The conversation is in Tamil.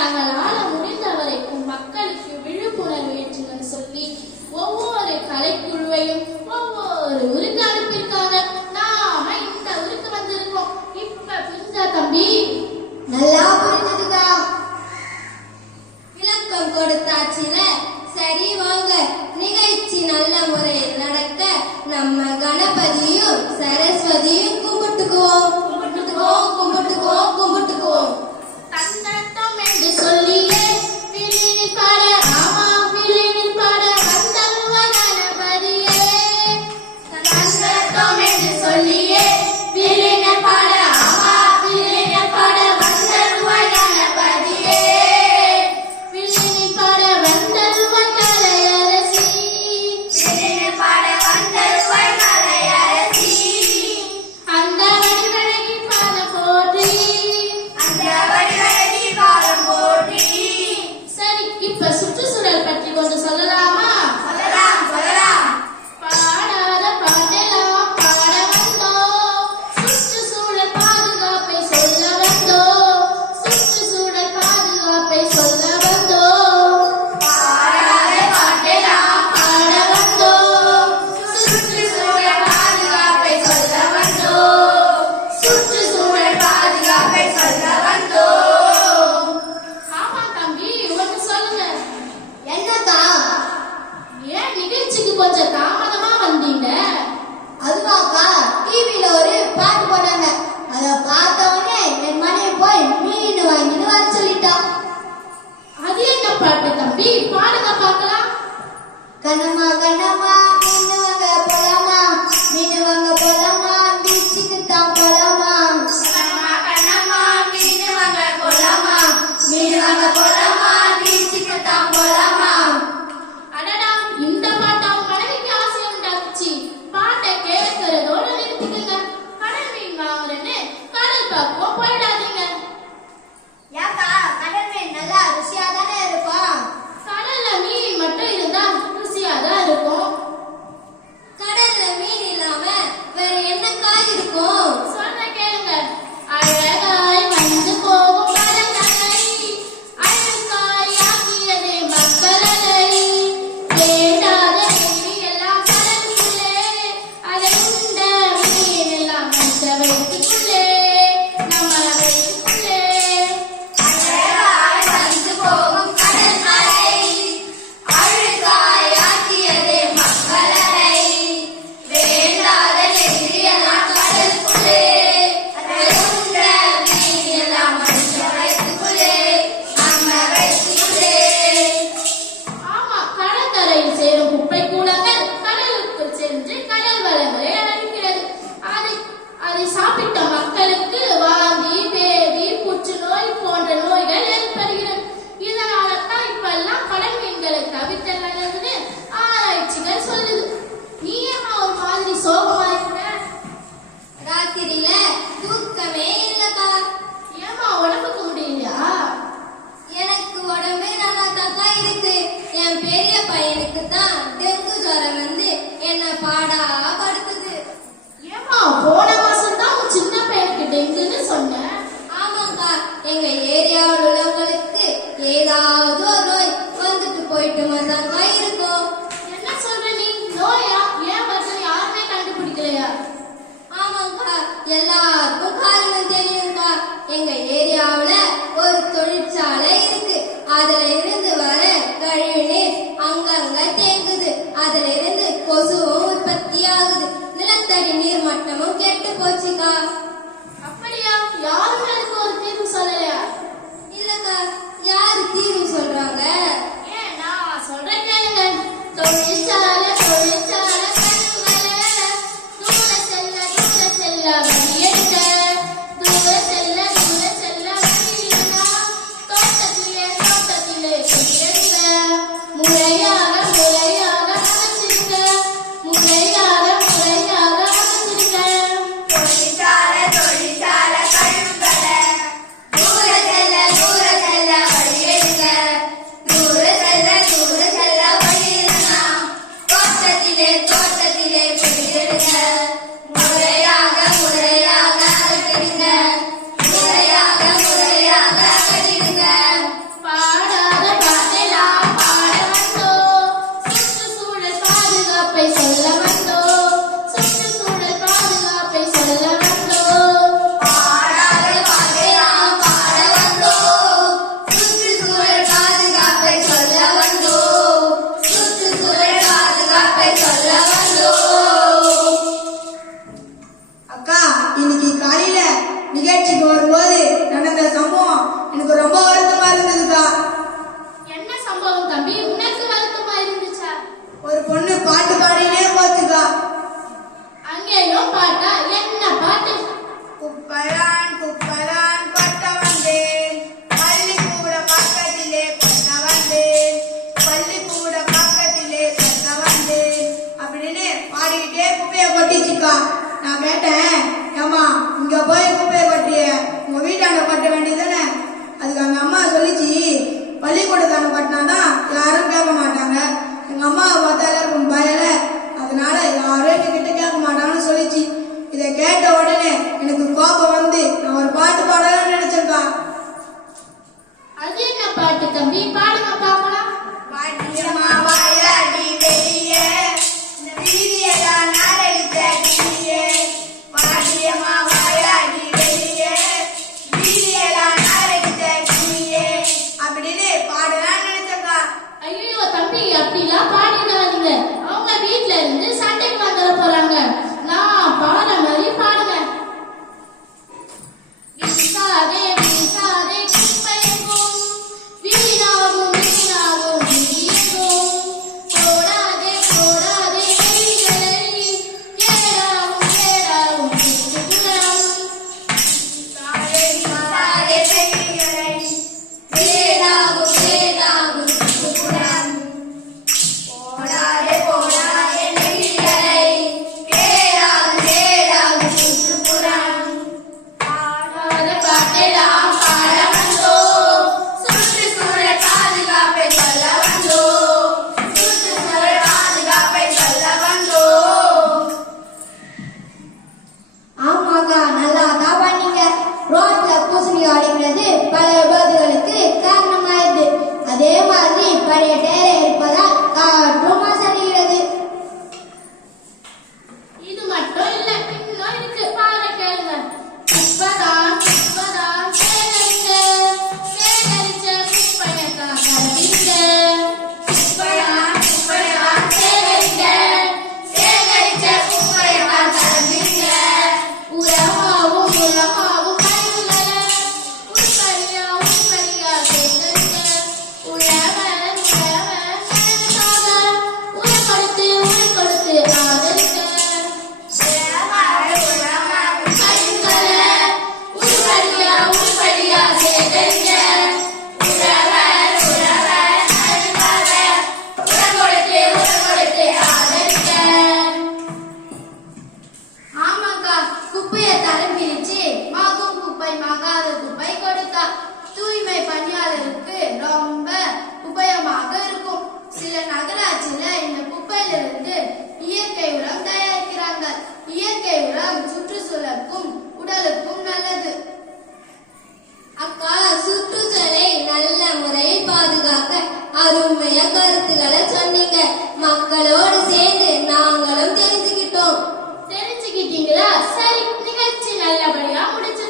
தங்களால முடிந்தவரைக்கும் மக்களுக்கு விழிப்புணர்வு ஏற்றுங்கள் சொல்லி ஒவ்வொரு கலைக்குழுவையும் ஒவ்வொரு உருக்கு அனுப்பியிருக்காங்க நாம இந்த உருக்கு வந்திருக்கோம். இப்ப புரிஞ்சா தம்பி நல்லா புரிஞ்சதுக்கா விளக்கம் கொடுத்தாச்சுல? சரி வாங்க. நிகழ்ச்சி நல்ல முறையில் நடக்க நம்ம கணபதியும் சரஸ்வதியும் கும்பிட்டுக்குவோம் கும்பிட்டுக்குவோம் కనమ కనమ మినువంగ పొలమా మినువంగ పొలమా పిచ్చికితాం పొలమా. కనమ కనమ మినువంగ పొలమా మినువంగ పొలమా Brasil. எல்லாருக்கும் காரணம் தெரியுங்க எங்க ஏரியாவுல ஒரு தொழிற்சாலை இருக்கு. அதுல இருந்து வர கழிவுநீர் அங்கங்க தேங்குது. அதுல இருந்து கொசுவும் உற்பத்தி ஆகுது நிலத்தடி நீர் மட்டமும் கெட்டு போச்சுக்கா. Yeah. ஒரு பொண்ணு பாட்டு பாடினே போச்சுக்கா. அங்கேயும் பாட்டா? என்ன பாட்டு? குப்பரான் குப்பலான் பட்ட வந்தேன் பள்ளிக்கூட பக்கத்திலே பட்ட வந்தேன் கூட பக்கத்திலே பட்ட வந்தேன் அப்படின்னு பாடிக்கிட்டே குப்பையை கொட்டிச்சுக்கா. நான் கேட்டேன் ஏமா இங்க போய் குப்பையை கொட்டிய? உங்க வீட்டாண்ட கொட்ட வேண்டியதானே அதுக்கு அவங்க அம்மா சொல்லிச்சு பள்ளிக்கூடத்தான கொட்டினா தான் யாரும் கேட்க மாட்டாங்க. எங்கள் அம்மாவை பார்த்தா எல்லாருக்கும் பயல. அதனால யாரும் எங்ககிட்ட கேட்க மாட்டான்னு சொல்லிச்சு. இதை கேட்ட உடனே எனக்கு கோபம் வந்து நான் ஒரு பாட்டு பாடலாம்னு நினைச்சேன்ப்பா அது என்ன பாட்டு தம்பி? பாடுங்கப்பா. மூழ்கி ஆடுகிறது பல விபத்துகளுக்கு காரணமாயது அதே மாதிரி பழைய டேரை தொழிலாளருக்கு ரொம்ப உபயோகமாக இருக்கும். சில நகராட்சியில இந்த குப்பையிலிருந்து இயற்கை உரம் தயாரிக்கிறாங்க. இயற்கை உரம் சுற்றுச்சூழலுக்கும் உடலுக்கும் நல்லது. அக்கா சுற்றுச்சூழலை நல்ல முறையில் பாதுகாக்க அருமைய கருத்துக்களை சொன்னீங்க. மக்களோடு சேர்ந்து நாங்களும் தெரிஞ்சுக்கிட்டோம். தெரிஞ்சுக்கிட்டீங்களா? சரி நிகழ்ச்சி நல்லபடியா முடிச்சு